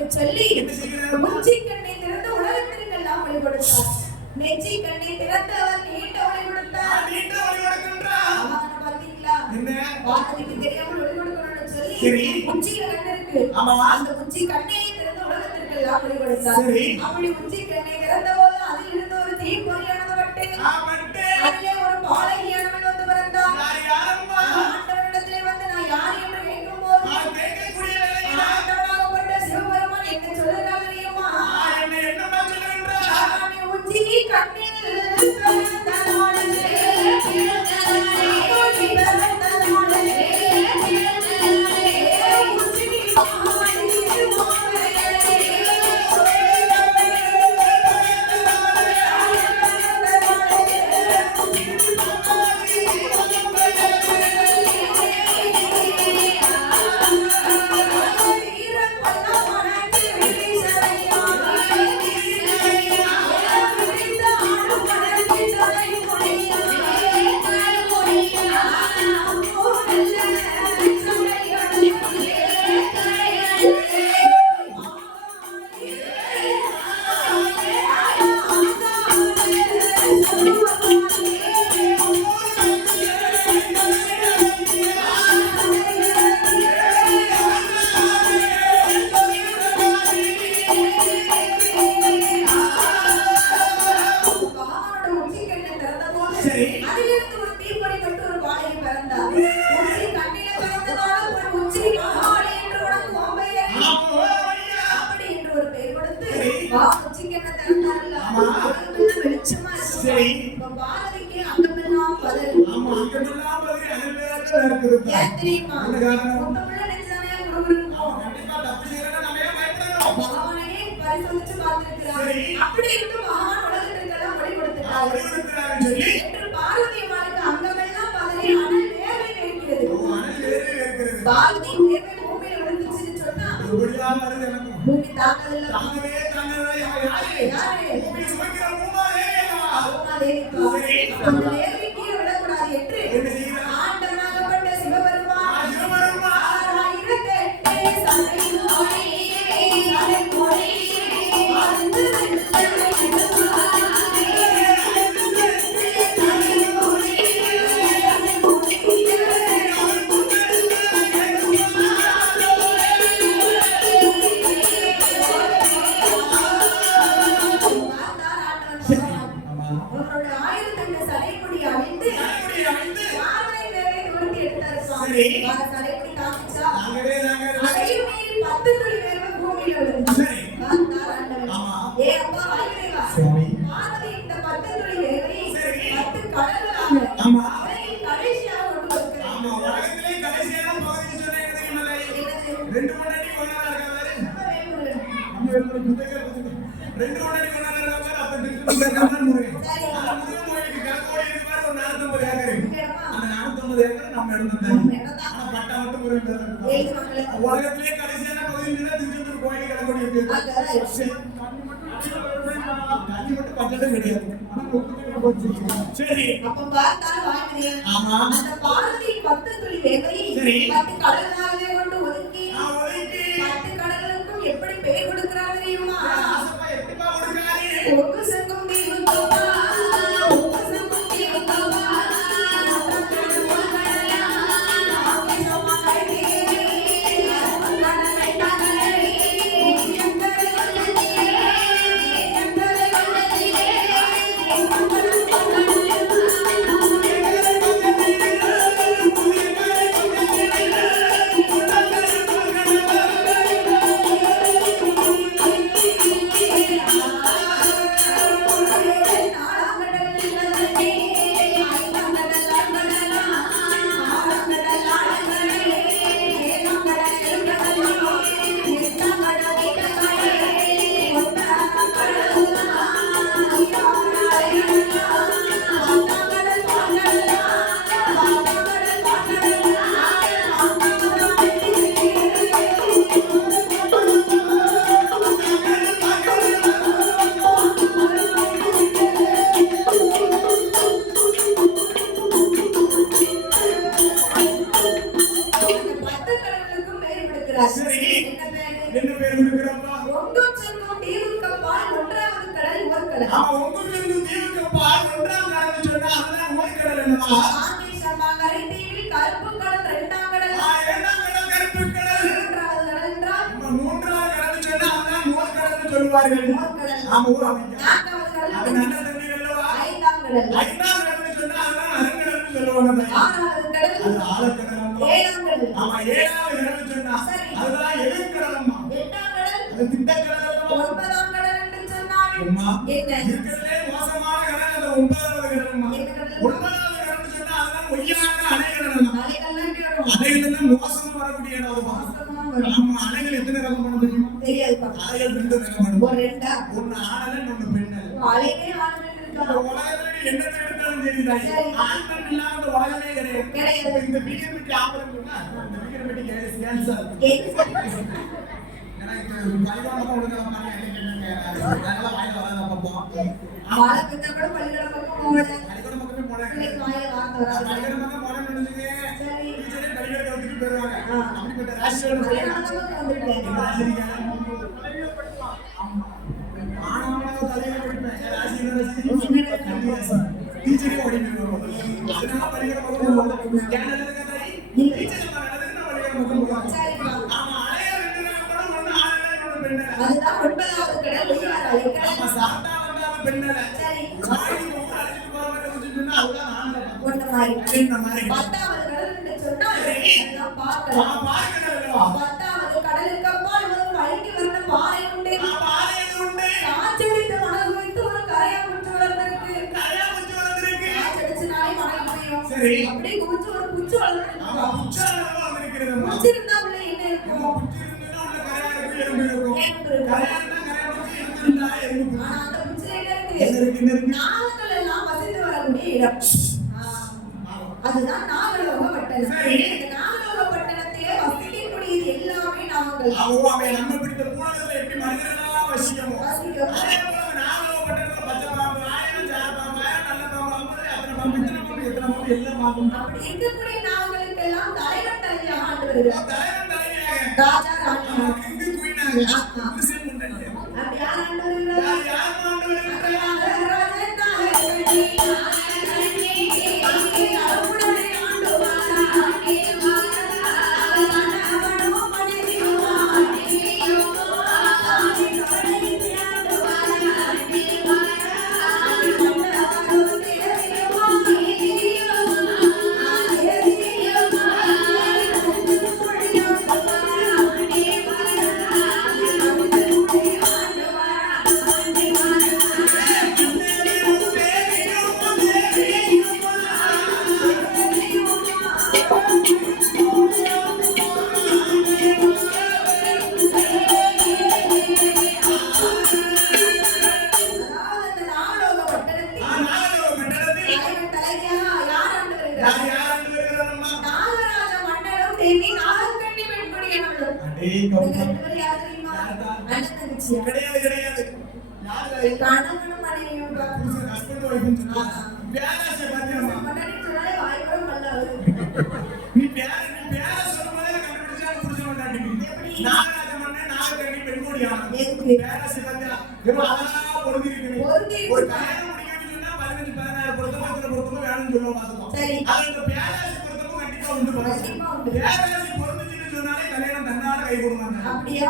என்று சொல்லி உச்சி கண்ணை திறந்து உலகத்திற்கெல்லாம் ஒளி கொடுத்தார். நெற்றி கண்ணை திறந்து அவர் நீட்ட ஒளி கொடுத்தார். நீட்ட ஒளி கொடுக்கின்றார். பாத்தீங்களா? வானதிக்கு தெரியாமல் ஒளி கொடுக்கணும்னு சொல்லி உச்சியில கண்ணு இருக்கு. அந்த உச்சி கண்ணை திறந்து உலகத்திற்கெல்லாம் ஒளி கொடுத்தார். அப்படி உச்சி கண்ணை திறந்த போது அதில் இருந்து ஒரு தீப்பொறியானது பட்டு அதிலே ஒரு பாலகியானவன் வந்து பிறந்தான். ஆண்டவனிடத்திலே வந்து நான் யார் என்று கேட்கும் போது ஆண்டவனாகப்பட்ட சிவபெருமான் என்ன சொல்லுகிறார் தெரியுமா? உச்சி கண்ணில் அதிலிருந்து ஒரு தீப்பொறி பட்டு ஒரு பாலகி பிறந்தார். உச்சி கண்ணில பிறந்ததால் ஒரு உச்சி மகாபாலி என்று உனக்கு ஓம்பெயர். அப்படி என்று ஒரு பெயர் கொடுத்து உச்சிக்கு என்ன திறந்தார்ல அங்கமெல்லாம் வெளிச்சமா இருக்கு. இப்ப பாரதிக்கு அங்கமெல்லாம் பதில். ஏன் தெரியுமா? முத்தமிழ நெஞ்சானே குருகுருக்கும் பகவானையே பரிசோதிச்சு பார்த்திருக்கிறார். அப்படி இருந்து மகான் உலகத்திற்கெல்லாம் ஒளி கொடுத்துட்டார் என்று பார்வதி அம்மாளுக்கு அங்கமெல்லாம் பதறி அனல் வேர்வை இருக்கிறது. பார்வதி வேர்வை பூமியில விழுந்துச்சுன்னு சொன்னா பூமி தாக்கதில்லை. அந்த வேர்வை கீழே விடக்கூடாது என்று ஆண்டவனாகப்பட்ட சிவபெருமான் உலகத்திலே கடைசியான பகுதியில் திருச்செந்தூர் கோயில் கிடக்கூடிய சரி அப்ப பார்த்தாலும் வாங்குறேன். அந்த பார்வதி 10 துளி வேர்வை 10 கடல்னாலே கொண்டு ஒதுக்கி 10 கடலுக்கும் எப்படி பெயர் கொடுக்கிறார் தெரியுமா? ஒக்கு சங்கம் தீவுக்கோவா ஒக்கு சங்கம் தீவுக்கோவா இருக்கிறப்பா. ஒன்றும் செங்கும் தீவுக்கு அப்பால் ஒன்றாவது கடல் ஓர்கடல். ஒன்றும் செங்கும் தீவுக்கு அப்பால் ஒன்றாவது கடல் சொன்னா அதுதான் ஓர்கடல் என்னவா? சாந்தி சமாகரை தீவில் கருப்பு கடல் இரண்டாம் கடல். இரண்டாம் கடல் கருப்பு கடல். மூன்றாவது கடல் என்றால் மூன்றாவது கடல் சொன்னா அதுதான் ஓர்கடல் சொல்வார்கள். ஓர்கடல். நான்காவது கடல் அது நல்ல தண்ணீர் அல்லவா? ஐந்தாம் கடல். ஐந்தாம் கடல் சொன்னா அதுதான் அருங்கடல் சொல்லுவாங்க. ஆறாவது கடல் அது ஆழக்கடல். ஏழாம் கடல். ஏழாவது கடல் சொன்னா அதுதான் எழுங்கடல் அம்மா. எட்டாம் கடல் அது திட்டக்கடல் அல்லவா? ஒன்பதாம் கடல் என்று சொன்னால் அம்மா என்ன? இருக்கிறதுலே மோசமான கடல் அது ஒன்பதாவது கடல் அம்மா. ஒன்பதாவது கடல் சொன்னா அதுதான் பொய்யான அணைகடல் அம்மா. அணைகள் மோசமா வரக்கூடிய இடம் அதுமா. ஆமா, அணைகள் எத்தனை ரகம் பண்ண தெரியுமா? தெரியாதுப்பா. அணைகள் ரெண்டு ரகம் பண்ணும். ஒரு ரெண்டா? ஒன்னு ஆணல் இன்னொன்னு பெண்ணல். அலையே ஆண்கள் இருக்காங்க. உலகத்துல என்ன எடுத்தாலும் தெரியுதா? ஆண்கள் இல்லாம இந்த உலகமே கிடையாது. இந்த பிகர்மிட்டி ஆபரேஷன்னா இந்த பிகர்மிட்டி கேன்சர். ஏன்னா இந்த பரிவாரம் ஒழுங்கா பண்ணாங்க என்னங்க அதனால வாயில வராத பாப்போம். மாலக்கிட்ட கூட பள்ளிக்கூடம் பக்கம் போகல. பள்ளிக்கூடம் பக்கமே போறாங்க. வாயில வார்த்தை வராது. பள்ளிக்கூடம் பக்கம் போறேன்னு நினைச்சீங்க. சரி. டீச்சரே பள்ளிக்கூடம் வந்துட்டு போறாங்க. அப்படிப்பட்ட ராசியோட பள்ளிக்கூடம் வந்துட்டேன். ராசிங்க. ஆனாலும் தலையில படிப்பேன். ராசிங்க ராசி. டீச்சரே ஓடிடுவாங்க. அதனால பள்ளிக்கூடம் பக்கம் போறாங்க. கேனல்ல கதை. டீச்சர் நடந்துனா பள்ளிக்கூடம் பக்கம் போறாங்க. சரிப்பா. ஆமா, அலைய ரெண்டு நாள் ஒன்னு ஆணல இன்னொன்னு பெண்ணல. அதுதான் ஒன்பதாவது கடல் உயிராலை கடல். ஆமா, சாப்பிட்டா வந்தா பெண்ணல. சரி. சாயி போட்டு அடிச்சிட்டு போற மாதிரி வந்துச்சுன்னா அதுதான் ஆணல. ஒண்ணு மாதிரி. என்ன மாதிரி? பத்தாவது கடல் என்று சொன்னால் அதுதான் பார்க்கலாம். பார்க்கறதுலவா? பத்தாவது கடலுக்கு அப்பால் ஒரு வழிக்கு வந்த பாறை உண்டு. பாறை உண்டு. காற்றடித்து மணல் வைத்து ஒரு கரையா குச்சி வளர்ந்திருக்கு. கரையா குச்சி வளர்ந்திருக்கு. காற்றடிச்சுனாலே மழை பெய்யும். சரி. அப்படியே குச்சி ஒரு குச்சி வளர்ந்திருக்கு. ஆமா, குச்சாலவா வந்திருக்குதுமா. குச்சி இருந்தா உள்ள என்ன இருக்கும்? குச்சி இருந்ததுன்னா உள்ள கரையா இருக்கு, எறும்பு இருக்கும். எறும்பு இருக்கும். கரையா இருந்தா கரையா குச்சி, எறும்பு இருந்தா எறும்பு. ஆனா அந்த குச்சில என்ன என்ன இருக்கு? இருக்கு? நாகங்கள் எல்லாம் வசித்து வரக்கூடிய இடம். அதுதான் நாகலோக பட்டணம். சரி. இந்த நாகலோக பட்டணத்திலே வசிக்கக்கூடியது எல்லாமே நாகங்கள். அவன் நம்ம பிடித்த பூலகத்துல எப்படி மனிதர்களா வசிக்கமோ வசிக்கும். அதே போல நாகலோக பட்டணத்துல பச்சை பாம்பு, ஆயிரம் சார பாம்பு, நல்ல பாம்பு, அத்தனை பாம்பு, இத்தனை பாம்பு, எத்தனை பாம்பு, எல்லா பாம்பும். அப்படி இருக்கக்கூடிய நாகங்களுக்கு எல்லாம் தலைவன் தலைவியாக ஆண்டு வருகிறார். தலைவன் தலைவியாக. ராஜா ராணியாக. கிங்கு குயினாக. கிறிஸ்டியன் முன்னணி. அப்படி யார் ஆண்டு வருகிறார்? யார் ஆண்டு வருகிறார்? ராஜன் நாகக்கண்ணி, நாகக்கண்ணி, அங்கே அருளுடனே ஆண்டு வாரானே வாரா. அவனோ மனைவியோமா, மனைவியோமா, ஆதி கடலில் ஆண்டு வாரானே வாரா. அவனோ தேவியோமா, தேவியோமா, தேவியோமா, ஆண்டு வாரானே வாரா. ஆண்டு அதாவது அந்த நாகலோக பட்டணத்தில் தலைவன் தலைவியாக யார் ஆண்டு வருகிறார்? நாகராஜ மன்னனும் தேவி நாகக்கண்ணி பெண்குடியவளும். இந்த ரெண்டு பேரும் யார் தெரியுமா? அண்ணன் தங்கச்சியா? கணவனும் மனைவியும் தான். முன்னாடி சொன்னாலே வாய் கூட மல்லாது. எதுக்கு? சரி. கண்டிப்பா உண்டு. அப்படியா?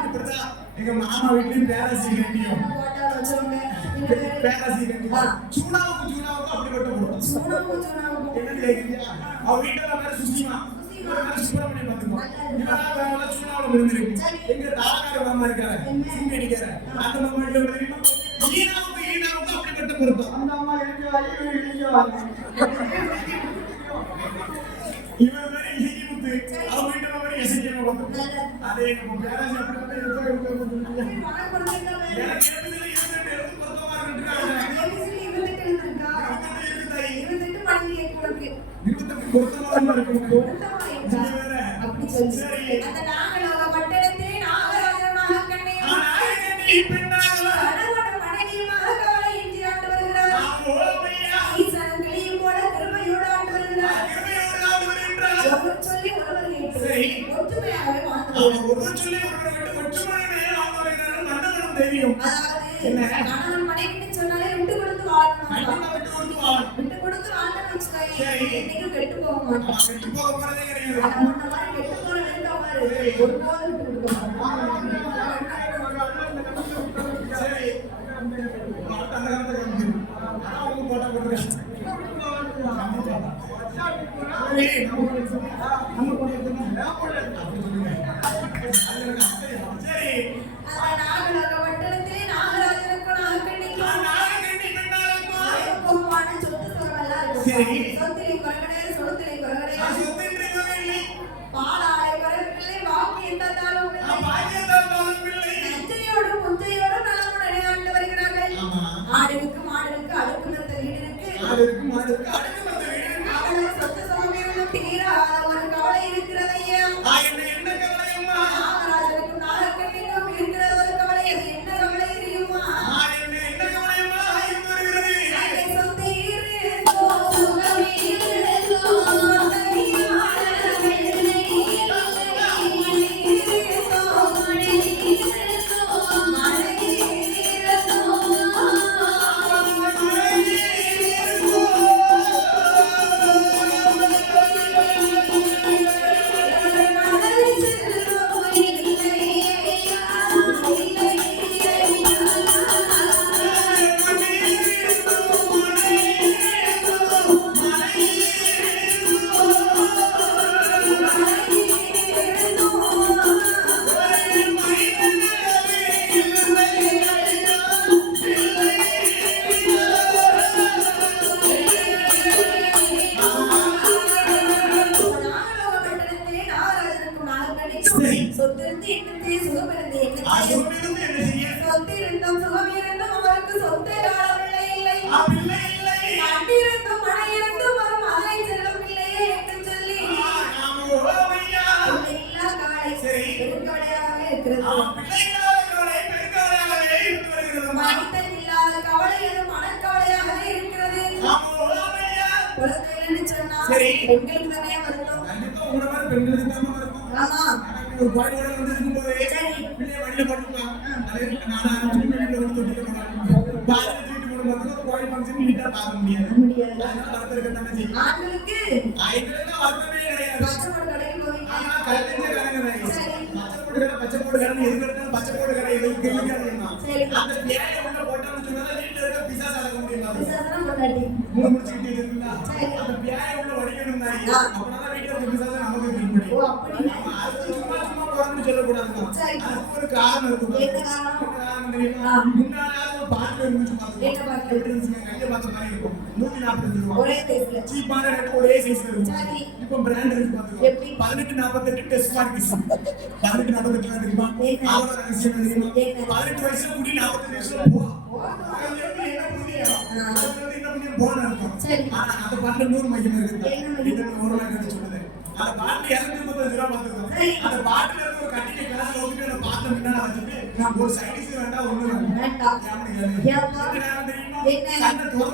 எங்க மாமா வீட்லயும் பேராசி கண்டியும் போட்டா வச்சவங்க. இந்த பேரு பேராசி கண்டியும் சூடாவுக்கு அப்படிப்பட்ட போடுவோம். சூனாவும் சூனாவும். என்ன கேக்குறியா? அவ வீட்டுல பேரு சுசிமா. சுப்பிரமணியம் பாத்துக்கோ. இவரா சூடாவுல இருந்திருக்கு. எங்க தாராக்கார மாமா இருக்காரு. சிங்க அடிக்காரு. அந்த மாமா வீட்டுல தெரியுமா? ஈனாவுக்கு அப்படிப்பட்ட பொருத்தம். அந்த அம்மா எனக்கு இவன் வேற இசைக்கு அவ வீட்டுல வேற இசைக்கு வந்து அதே நம்ம பேராசி அப்படிப்பட்ட அந்த நாகலோக பட்டணத்திலே நாகராஜன் நாகக்கண்ணியும் கணவனும் மனைவியுமாக கவலையின்றி ஆண்டு வருகிறார். ஈசனும் கிளியும் போல கிருபையோடு ஆண்டு வருகிறார். ஒருவர் சொல்லி ஒருவர் கேட்டு ஒற்றுமையாகவே வாழ்ந்து வருகிறார். அவனுக்கும் தெரியும். அதாவது கணவன் மனைவின்னு சொன்னாலே விட்டு கொடுத்து வாழணும். கண்டிப்பா விட்டு கொடுத்து வாழணும். விட்டு கொடுத்து வாழ்ந்தோம்னு வச்சுக்கோங்க, சரி. என்னைக்கும் கெட்டு போக மாட்டோம். கெட்டு போக போறதே கிடையாது. ஆனா முன்ன மாதிரி கெட்டு போற இருந்தா பாரு, ஒருபோதும் விட்டு கொடுக்க மாட்டோம். சரி. மாட்ட அந்த காலத்துல வந்து ஆனா அவங்க போட்டா போடுறேன். சரி. நாகலோக வட்டத்திலே நாகராஜனுக்கும் நாகக்கண்ணிக்கும் போகமான சொத்து சுகமெல்லாம் இருக்கும். சரி. சொத்திலே குறைவடையாது, சொத்திலே குறைவடையாது. சொத்துன்றதும் இல்லை, பாலாடை குறைவில்லை, வாக்கியம் தந்தாலும் இல்லை. பாக்கியத்தாலும் இல்லை. நஞ்சையோடும் புஞ்சையோடும் நலமுடனே ஆண்டு வருகிறார்கள். ஆமா. ஆடுக்கு மாடுக்கு அடுக்குமத்த வீடுக்கு ஆடுக்கு மாடுக்கு அடுக்கு மத்த வீடு. அவனுக்கு சொத்து சுகமிருந்தும் தீராத ஒரு கவலை இருக்கிறதையா. என்ன கவலையம்மா? நாகராஜனுக்கும் நாகக்கண்ணிக்கும் இருக்கிற ஒரு கவலை, அது என்ன கவலை தெரியுமா? என்ன கவலையம்மா இருந்து வருகிறது? தன்னை சொந்தீரோ சுகமீரோ சொத்திருந்து எண்ணத்தே சுகமிருந்து எண்ணத்தே சொத்திருந்தும் சுகமிருந்தும் அவருக்கு சொந்த காலமில்லை இல்லை. கண்டிருந்தும் மழையிருந்தும் வரும் மலை செல்லும் இல்லையே என்று சொல்லி இல்லா காலை பெருங்கவலையாகவே இருக்கிறது. மனிதன் இல்லாத கவலை அது மனக்கவலையாகவே இருக்கிறது. குழந்தைகள்னு சொன்னா பெண்களுக்கு தானே வருத்தம். ஆமா. ஒரு பாய் கூட வந்து இருக்கும்போது பிள்ளைய வண்டியில போட்டுக்கலாம். அது நான் அஞ்சு வீட்டுல வந்து தொட்டிட்டு போனேன். பாரு தூக்கிட்டு போடும்போது ஒரு கோயில் ஃபங்க்ஷன் நீட்டா பார்க்க முடியாது. அதனால வரத்து இருக்கத்தானே செய்யும். ஆண்களுக்கு ஆயிரத்துல வரவே கிடையாது. பச்சை போடு கடைக்கு போவீங்க. ஆனா கல்யாணத்துல பச்சை போடு கடை எதுக்கு எடுத்தாலும் பச்சை போடு கடை எதுக்கு இருக்காதுன்னா அந்த பேரை உள்ள போட்டோம்னு சொன்னா வீட்டுல இருக்க பிசாசு அடக்க முடியுமா? பிசாசெல்லாம் கொண்டாடி மூணு முடிச்சுக்கிட்டே இருக்குல்ல அந்த பேரை உள்ள வடிக்கணும் தான். அப்பதான் வீட்டுல இருக்க பிசாசு நமக்கு தெரியும். ஓ அப்படி சொல்லக்கூடாது. அதுக்கு ஒரு காரணம் இருக்கும். என்ன காரணம் தெரியுமா? முன்னாடி ஒரு பாட்டு இருந்துச்சு பாருங்க. என்ன பாட்டு இருந்துச்சு? கையில பார்த்த மாதிரி இருக்கும். 140 ரூபாய். ஒரே சைஸ்ல. சீப்பான ரேட் ஒரே சைஸ்ல இருக்கும். சரி. இப்போ பிராண்ட் இருக்கு பாருங்க. எப்படி? 1848 டெஸ்ட் மார்க். 1848 தெரியுமா? அவரோட ரகசியம் தெரியுமா? 18 வயசுல குடி 40 வயசுல போ. என்ன புரியும்? என்ன புரியும் போன இருக்கும். சரி. ஆனா அந்த பாட்டுல 100 மகிமை இருக்கு. இது 1 ரூபாய் சொல்லுது. அந்த பாட்டு 235 ரூபாய் பாத்துக்கோ. அந்த பாட்டுல இருந்து ஒரு கட்டிங்க கிளாஸ் ஓடிட்டு அந்த பாட்டை முன்னால வச்சிட்டு ஒரு சைடிஸ் வேண்டாம் ஒண்ணு வேண்டாம். கண்ணை திறந்து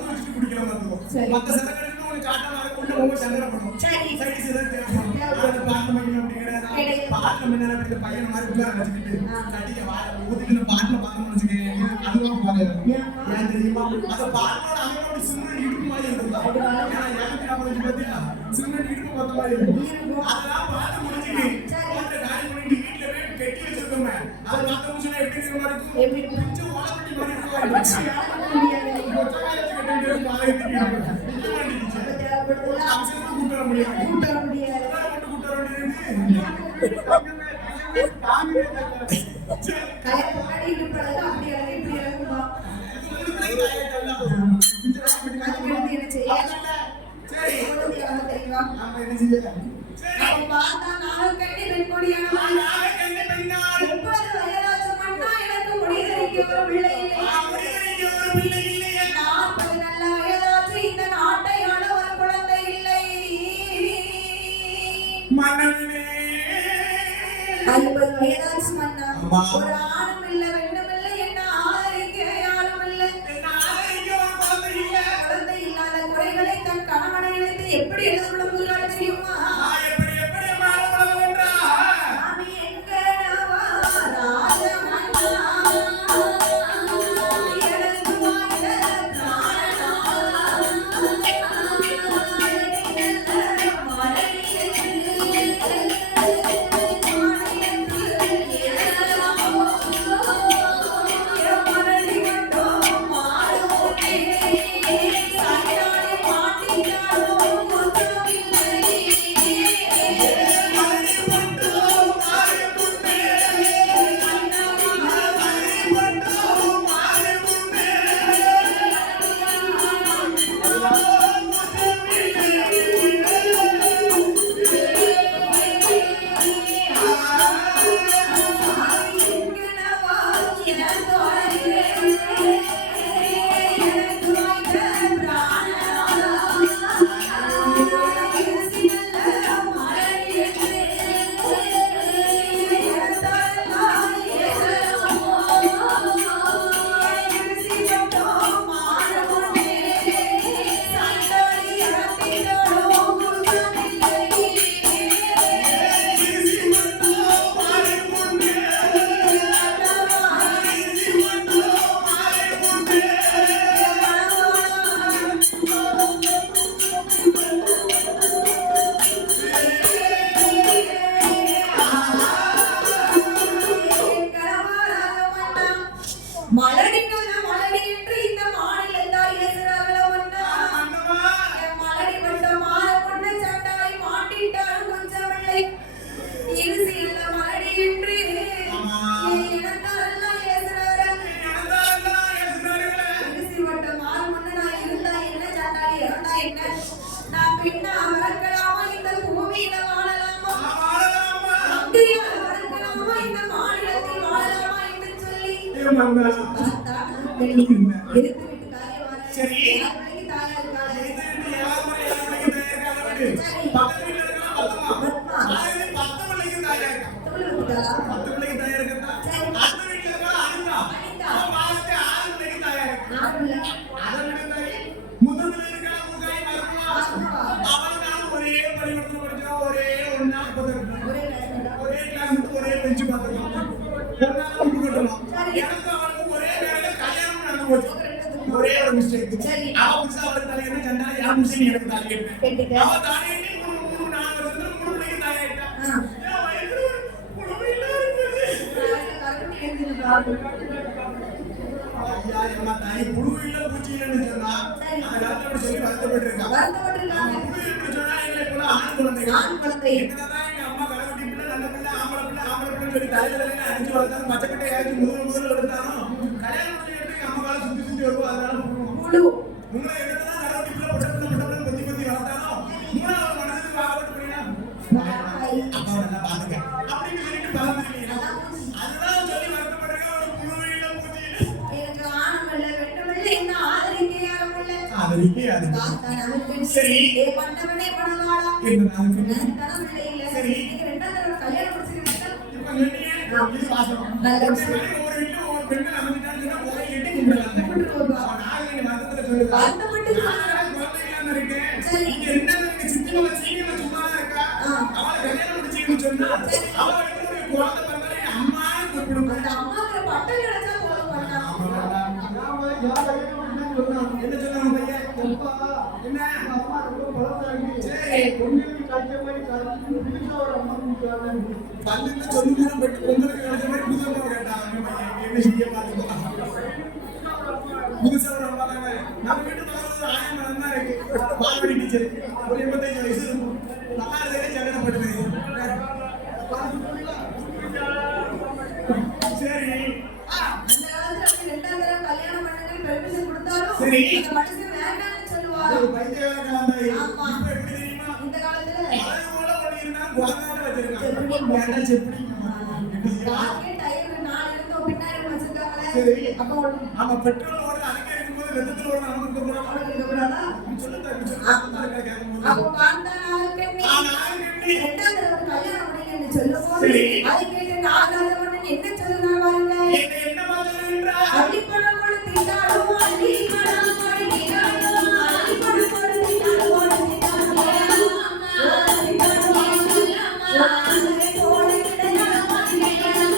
வச்சுட்டு குடிக்கிறோம் பாத்துக்கோ. மத்த சரக்கு உங்களுக்கு காட்டலாம் உள்ள ரொம்ப சங்கடப்படும். சைடிஸ் எதாவது தேவைப்படும். அந்த பாட்டு மகிமை அப்படி கிடையாது. பாட்டுல முன்னால அப்படி பையன் மாதிரி உட்கார வச்சுக்கிட்டு கட்டிக்க ஊத்திட்டு பாட்டுல பாக்கணும்னு வச்சுக்கேன். அதுவும் பாருங்க. ஏன் தெரியுமா? அந்த பாட்டோட அமைப்போட சின்ன இடுப்பு மாதிரி இருந்தா ஏன்னா எனக்கு ஞாபகம் பாத்தியா சின்ன இடுப்பு பார்த்த மாதிரி இருக்கும். அதெல்லாம் பார்த்து முடிச்சுட்டு அந்த காரியம் பண்ணிட்டு வீட்டுல போய் கட்டி வச்சிருக்கோமே அதை பார்த்த முடிச்சுன்னா எப்படி இருக்கிற மாதிரி இருக்கும்? கொஞ்சம் ஓலப்பட்டி மாதிரி ஒரு ஆணும் இல்ல பெண்ணும் இல்ல என்ன ஆதரிக்க யாரும் இல்ல குழந்தை இல்லாத குறைகளை தன் கணவனை நினைத்து எப்படி எழுதப்படுகிறாள் தெரியுமா? சாமி எங்கடவா ராஜமன்னா மலடிக்கல்ல மலடி என்று இந்த மாநிலத்தார் ஏசுறார்களோ மன்னா. மலடி பட்ட மாற கொண்டு சண்டாய் மாட்டிட்டாலும் கொஞ்சமில்லை. இருசியல்ல மலடி என்று எனக்காரெல்லாம் ஏசுறார்கள். இருசி பட்ட மாற கொண்டு நான் இருந்தா என்ன சண்டாடி இறந்தா என்ன? நான் பெண்ணா மறக்கலாமா இந்த பூமியில வாழலாமா? அப்படியா மறக்கலாமா இந்த மாநிலத்தில் வாழலாமா என்று சொல்லி எடுத்து விட்டு தாயே வர. சரி. யாருக்கு தாயா இருக்காளே? பக்கத்து வீட்டுல இருக்கலாம் பத்தமா பத்மா. பத்து பிள்ளைக்கு தாயா இருக்கா. தமிழ் விட்டாளா? 10 பிள்ளைக்கு தாயா இருக்கா. அந்த வீட்டுல இருக்கலாம் அனிதா. அவன் வாழ்க்கை 6 பிள்ளைக்கு தாயா இருக்கா. நானும் அதை விட தாய் முதல்ல இருக்கா முகாய் மறக்கலாம். அவனும் ஒரே பள்ளிக்கூடத்துல படிச்சோம். ஒரே ஒண்ணா ஒரே கிளாஸ் ஒரே பெஞ்சு பார்த்துக்கலாம். எனக்கு அவனுக்கு ஒரே வேலையில கல்யாணம் நடந்து போச்சு. ஒரே ஒரு மிஸ்டேக். அவ புதுசா அவளுக்கு தாலி என்ன சண்டா யார் முஸ்லீம் எனக்கு தாலி கேட்டேன். அவ தாலி எண்ணி 3 வருஷத்துல 3 பிள்ளைக்கு தாலி ஆயிட்டா. என் வயித்துல புழுவையில இருக்குது. ஐயா எம்மா தாய் புழுவையில பூச்சி இல்லைன்னு சொன்னா அந்த காலத்துல சொல்லி வருத்தப்பட்டு இருக்கா. புழு எப்படி சொன்னா எங்களை போல ஆண் குழந்தை என்னதான் எங்க அம்மா கலவட்டி பிள்ளை நல்ல பிள்ளை ஆம்பளை பிள்ளை சொல்லி தலையில அடிச்சு வளர்த்தாலும் மச்சக்கட்டை ஆயிடுச்சு முதல் எடுத்தாலும் கல்யாணம் பண்ணி எடுத்து அம்மா கால சுத்தி வருவோம். அதனால புழு உங்களை என்னதான் கலவட்டி பிள்ளை பொட்டை பத்தி வளர்த்தாலும் 3வது மனசுக்கு வாக்கப்பட்டு போயினா அப்பா நல்லா பாத்துக்க அப்படின்னு சொல்லிட்டு பலந்துருக்கீங்க. அதுதான் சொல்லி வருத்தப்பட்டிருக்க ஒரு புழுவையில பூச்சி எனக்கு ஆணுமில்ல வெட்டுமில்ல இன்னும் ஆதரிக்கே யாருமில்ல. ஆதரிக்கே யாரும் சரி பண்ணவனே பண்ணவாளா என்ன நாளுக்கு தனமில்லை இல்ல. சரி ரெண்டாவது தடவை கல்யாணம் முடிச்சிருக்கீங்க. இப்ப சொன்னீங்க இது வாசம் நல்ல ஒரு வீட்டுல ஒரு பெண்ணை அமைஞ்சிட்டாங்கன்னா ஒரே எட்டி கும்பிடலாம். அவன் நாகரிக மதத்துல சொல்லுது வருத்தப்பட்டு குழந்தை இல்லாம இருக்கேன். நீங்க ரெண்டாவது சித்திகளை சீனியில சும்மாதான் இருக்கா. அவளை கல்யாணம் முடிச்சீங்கன்னு சொன்னா அவ வீட்டுல குழந்தை பிறந்தாலே அம்மான்னு கூப்பிடுங்க. அந்த அம்மாக்கு பட்டம் கிடைச்சா போதும் பண்ணா. என்ன சொன்னாங்க பையன் என்ன அம்மா ரொம்ப பழத்தாங்க. சரி பல்லுக்கு சொல்லுங்க பட்டு பொங்கலுக்கு கிடைச்ச மாதிரி புதுசா கேட்டாங்க. என்ன செய்ய பார்த்துக்கலாம் புதுசா ஒரு அம்மா தானே நம்ம வீட்டு பக்கத்துல ஆயிரம் தான் இருக்கு. பால்வடி டீச்சர் ஒரு 85 வயசு இருக்கும். நல்லா இருக்கே சங்கடப்பட்டு சரி அந்த காலத்துல அப்படி ரெண்டாவது தடவை கல்யாணம் பண்ணுங்கன்னு பெர்மிஷன் கொடுத்தாலும் சரி. அந்த மனுஷன் வேண்டாம்னு சொல்லுவாரு. ஒரு பைத்தியக்கார கலந்தாய். ஆமா. இப்ப எப்படி தெரியுமா இந்த காலத்துல அது போல ஒண்ணு இருந்தா குழந்தை வச்சிருக்காங்க. செப்படி. வேண்டாம் செப்படி. காக்கே டயர் 4 இருந்தோம் பின்னாடி வச்சிருக்காங்களே. சரி. அப்ப ஒரு ஆமா பெட்ரோல் ஓட அங்கே இருக்கும்போது வெத்தத்துல ஓட நமக்கு போறோம். அவனுக்கு இருக்கக்கூடாதா? அப்போ காந்தானாக கண்ணி ரெண்டாவது தடவை கல்யாணம் முடிங்கன்னு சொல்லும்போது சரி. அதை கேட்டு நாகாதவன் என்ன சொல்லுறான் பாருங்க. அள்ளிப்பணம் கொடுத்திட்டாலும் அள்ளிப்பணம் கொடுத்திட்டாலும் அள்ளிப்பணம் கொடுத்திட்டாலும் கொடுத்திட்டாலும் அதை போல கிடையாமா அதை போல கிடையாமா.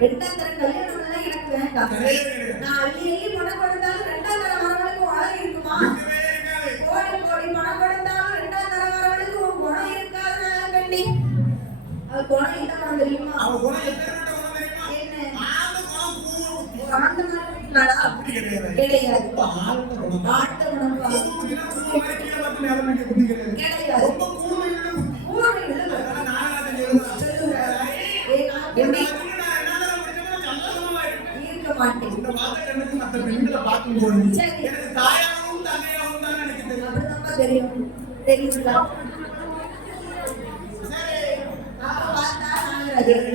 ரெண்டாம் தரம் கல்யாணம் பண்ணா எனக்கு வேண்டாம். நான் அள்ளி அள்ளி பணம் கொடுத்தாலும் ரெண்டாம் தரம் வரவனுக்கு அழகு இருக்குமா? கோடி கோடி பணம் கொடுத்தாலும் ரெண்டாம் தரம் வரவனுக்கு உன் குணம் இருக்காது. கண்டி அவ குணம் என்ன குணம் தெரியுமா? என்ன ஆண்ட மாதிரி கிடையாது. ஆண்ட குணம் கிடையாது. கூர்மை உள்ள சொல்லுங்க. மாட்டேன். இந்த வார்த்தை கண்ணுக்கு மற்ற பெண்களை பார்க்கும்போது சரி. எனக்கு தாயாகவும் தந்தையாகவும் தான் எனக்கு தெரியும். அப்படிதான் தெரியும். தெரியுங்களா? சரி. அப்ப பார்த்தா நாகராஜன்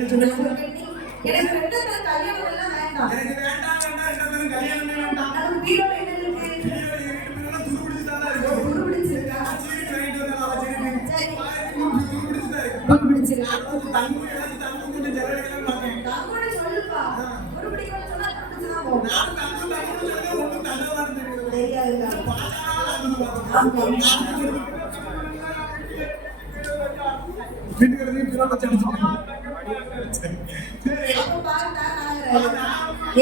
எனக்கு ரெண்டாவது கல்யாணம் எல்லாம் வேண்டாம். எனக்கு வேண்டாம் ரெண்டாவது கல்யாணமே வேண்டாம். நமக்கு வீரோட என்ன இருக்கு? துருபிடிச்சுதான் இருக்கு. துருபிடிச்சிருக்கா? சரி வாங்கிட்டு வந்தா அவ சரி. சரி. துருபிடிச்சுதான் இருக்கு. துருபிடிச்சிருக்கா? தங்கு கொஞ்சம் ஜெரடிக்கலாம் பாக்கேன். தங்கோட சொல்லுப்பா. துருபிடிக்கணும்னு சொன்னா துருபிடிச்சுதான் போகும். நான் தங்கு சொல்ல ஒன்றும் தங்கவான்னு தெரியும். தெரியாதுடா. வீட்டுக்கு பிறகு சடிச்சு. சரி. அப்ப பார்த்தா நாகராஜன்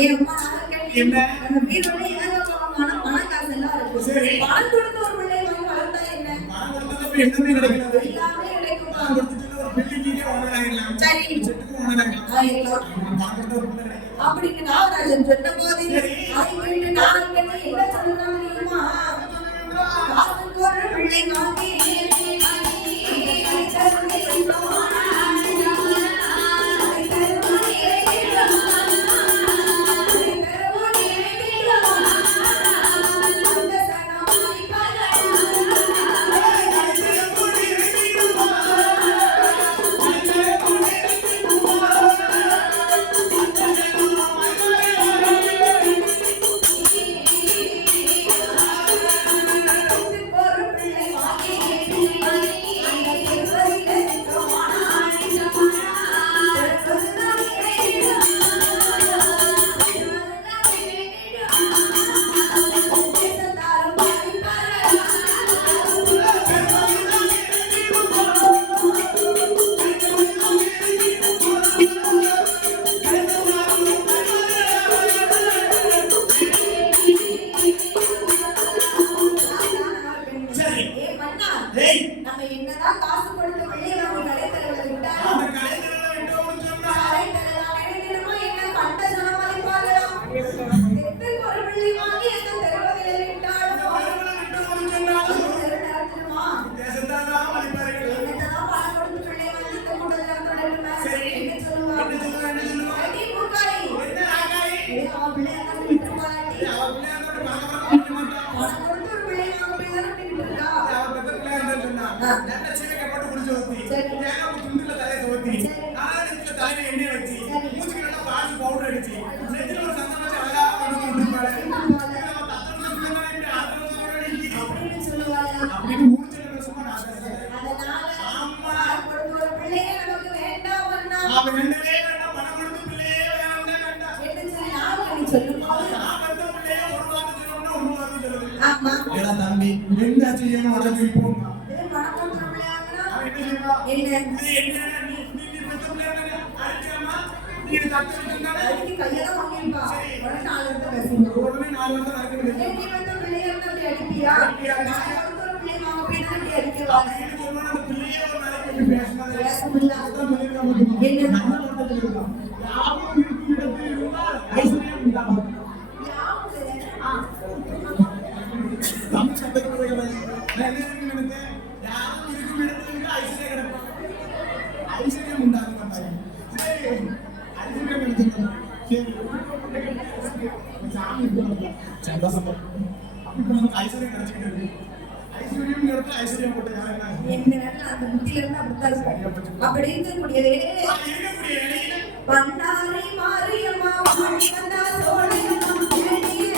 ஏன் அம்மா நாகராஜன் என்ன? அந்த வீரோட ஏகப்பட்டமான பணக்காசு எல்லாம் இருக்கு. சரி. பணம் கொடுத்து ஒரு பிள்ளை வாங்கி வளர்த்தா என்ன? பணம் கொடுத்தது என்னமே கிடைக்கல. எல்லாமே கிடைக்குமா? பணம் கொடுத்துட்டு ஒரு பில்டிங்கே வாங்கலாம். சரி. செட்டுக்கு வாங்கலாம். ஆயிரலாம். பணம் கொடுத்தா ஒரு பிள்ளை கிடைக்கல. அப்படின்னு நாகராஜன் சொன்ன போது அதை கேட்டு நாகராஜன் என்ன சொன்னாங்க தெரியுமா? காசுக்கு ஒரு பிள்ளை வாங்கி நம்ம என்னதான் காசு கொடுத்து வெளியே வாங்கி கடை தரவை விட்டாலும் அந்த கடையில விட்டோம்னு சொன்னா கடை தரலாம் கிடைக்கணுமா என்ன கண்ட சனமாய் பார்க்கலாம். தெற்கு ஒரு பிள்ளை வாங்கி எந்த தெருவதில் விட்டாலும் விட்டோம்னு சொன்னாலும் தெரு நடத்துமா? தேசத்தான் மதிப்பார்கள். என்னதான் பணம் கொடுத்து பிள்ளை வாங்கி இந்த கூட்டத்தில் தொடருமா? சரி. என்ன சொல்லுவாங்க? என்ன சொல்லுவா? அடி மூக்காய். என்ன ஆகாய்? அவன் பிள்ளைய தான் விட்டு போராட்டி அவ பிள்ளையாரோட பணம் மாட்டான். பணம் கொடுத்து ஒரு பிள்ளை வாங்க போய் தானே விட்டுட்டு இருக்கா? அவ பெத்த பிள்ளையார் சொன்னா நல்ல சீரக போட்டு குடிச்சு ஊத்தி சரி. தேங்காய் துண்டுல தலையை ஊத்தி சரி. ஆரஞ்சு தலையில எண்ணெய் வச்சு சரி. மூஞ்சிக்கு நல்லா பால் பவுடர் அடிச்சு நெத்தில ஒரு சந்தனம் வச்சு அழகா கொண்டு விட்டுருப்பாரு. அப்படின்னு சொல்லுவாங்க. அப்படின்னு ஊர்ச்சல பேசுமா நான் பேசுறேன். அதனால ஆமா. பணம் கொடுத்து ஒரு பிள்ளையே நமக்கு வேண்டாம் அண்ணா. அவ வேண்டவே வேண்டாம், பணம் கொடுத்து பிள்ளையே வேண்டாம். என்று சொல்லி நாகராஜன் சொல்லும்போது நான் பெத்த பிள்ளையே ஒரு வார்த்தை சொல்லணும்னா ஒரு வார்த்தை சொல்லுது. ஆமா. ஏடா தம்பி என்ன செய்யணும் உடனே போங்க. இது பணம் கொடுத்து ஒரு பிள்ளை வாங்கினா அவன் என்ன செய்வா? என்ன? இது என்ன நீ பெத்த பிள்ளையா அடிச்சாமா நீ தட்டு வச்சிருந்தானே அதுக்கு கையெல்லாம் வாங்கிருப்பா. சரி. உடனே நாலு இடத்துல பேசுங்க. உடனே 4 வருஷம் நடக்க முடியாது. ஏன் நீ வந்து பிள்ளைய இருந்தா அப்படி அடிப்பியா? நான் கொடுத்து ஒரு பிள்ளை வாங்க போய் தான் அப்படி அடிக்கவாங்க. அப்படின்னு சொன்னா அந்த பிள்ளையே ஒரு நாளைக்கு எப்படி பேசினாரு? பேசமில்ல. அதான் சொல்லிருக்கா பாத்தீங்களா? என்ன? நம்ம மட்டும் சொல்லிருக்கோம். யாரும் இருக்கும் இடத்தில் இருந்தால் ஐஸ்வர்யம் உண்டாகும். தமிழ் சட்டத்தில் நான் என்ன நினைத்தேன்? யாரும் இருக்கும் இடத்தில் இருந்தால் ஐஸ்வர்யம் கிடைக்கும். ஐஸ்வர்யம் உண்டாகும் நம்ம. சரி, ஐஸ்வர்யம் எடுத்துக்கலாம். சரி. சாமி கும்பிடலாம். சந்தோஷம். அப்படி நமக்கு ஐஸ்வர்யம் கிடைச்சிக்கிட்டு இருக்கு. ஐஸ்வர்யம் இடத்துல ஐஸ்வர்யம் போட்டு யாருன்னா எந்த நேரத்துல அந்த புத்தியில இருந்து அப்படித்தான் இருக்கும். அப்படி இருக்கக்கூடியதே இருக்கக்கூடிய இடையில பண்ணாரி மாரியம்மா வாடி வந்தா சோழையம்மா வேண்டிய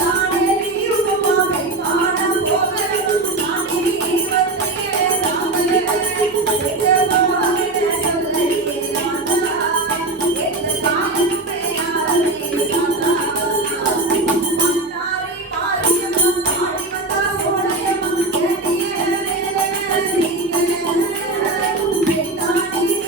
தானே நீயுமா பெண்மானம் போகணும் நானே இருவத்தையே ராமனே செஞ்சமாகவே சொல்லையே நானா எந்த தாயுமே யாரே நானா பண்ணாரி மாரியம்மா வாடி வந்தா சோழையம்மா வேண்டிய பெண்தானே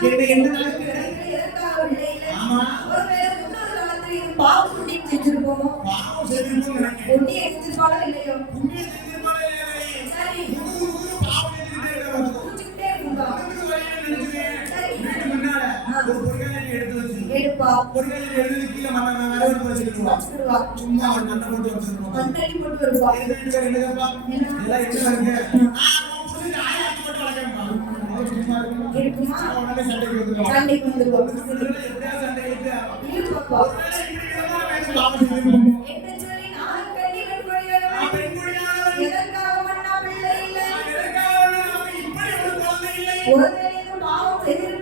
என்ன எந்த நாளுக்கு எதற்காக இல்லை இல்லை. ஆமா ஒருவேளை முன்னொரு காலத்தில் இது பாவம் புண்ணியம் செஞ்சிருப்போமோ, பாவம் செய்திருப்போம் நினைக்கிறேன் புண்ணியம் செஞ்சிருப்பாளோ இல்லையோ, புண்ணியம் செஞ்சிருப்பாலே இல்லை சரி பாவம் செஞ்சுட்டே இருக்காங்க குடிச்சுக்கிட்டே இருக்கும்பா. அதுக்கு வழியில நினைச்சுவேன் வீட்டு முன்னால ஒரு பொறியாளி எடுத்து வச்சு எடுப்பா பொறியாளி எழுதி கீழே நம்ம வரவேற்பு வச்சுக்கிடுவா வச்சுக்கிடுவா. சும்மா ஒரு மண்ணை போட்டு வச்சிருக்கோம் மண்ணடி போட்டு வருவா. எல்லாம் என்ன இருக்கு ஆயாச்சு போட்டு வளர்க்கணுமா சும்மா இருக்கணும் இருக்குமா? உடனே சண்டைக்கு வந்துடும் சண்டைக்கு வந்துருவோம். எப்படியா சண்டை இருக்கு இருப்பாப்பா. ஒருவேளை இப்படி இருந்தா வேணும் பாவம் செஞ்சிருப்போம் என்று சொல்லி நான் கண்ணி வெண்கொடியானவன். பெண்குடியானவன் எதற்காக மன்னா பிள்ளை இல்லை. எதற்காக இப்படி ஒரு குழந்தை இல்லை ஒருவேளை பாவம் செய்திருப்பாளோ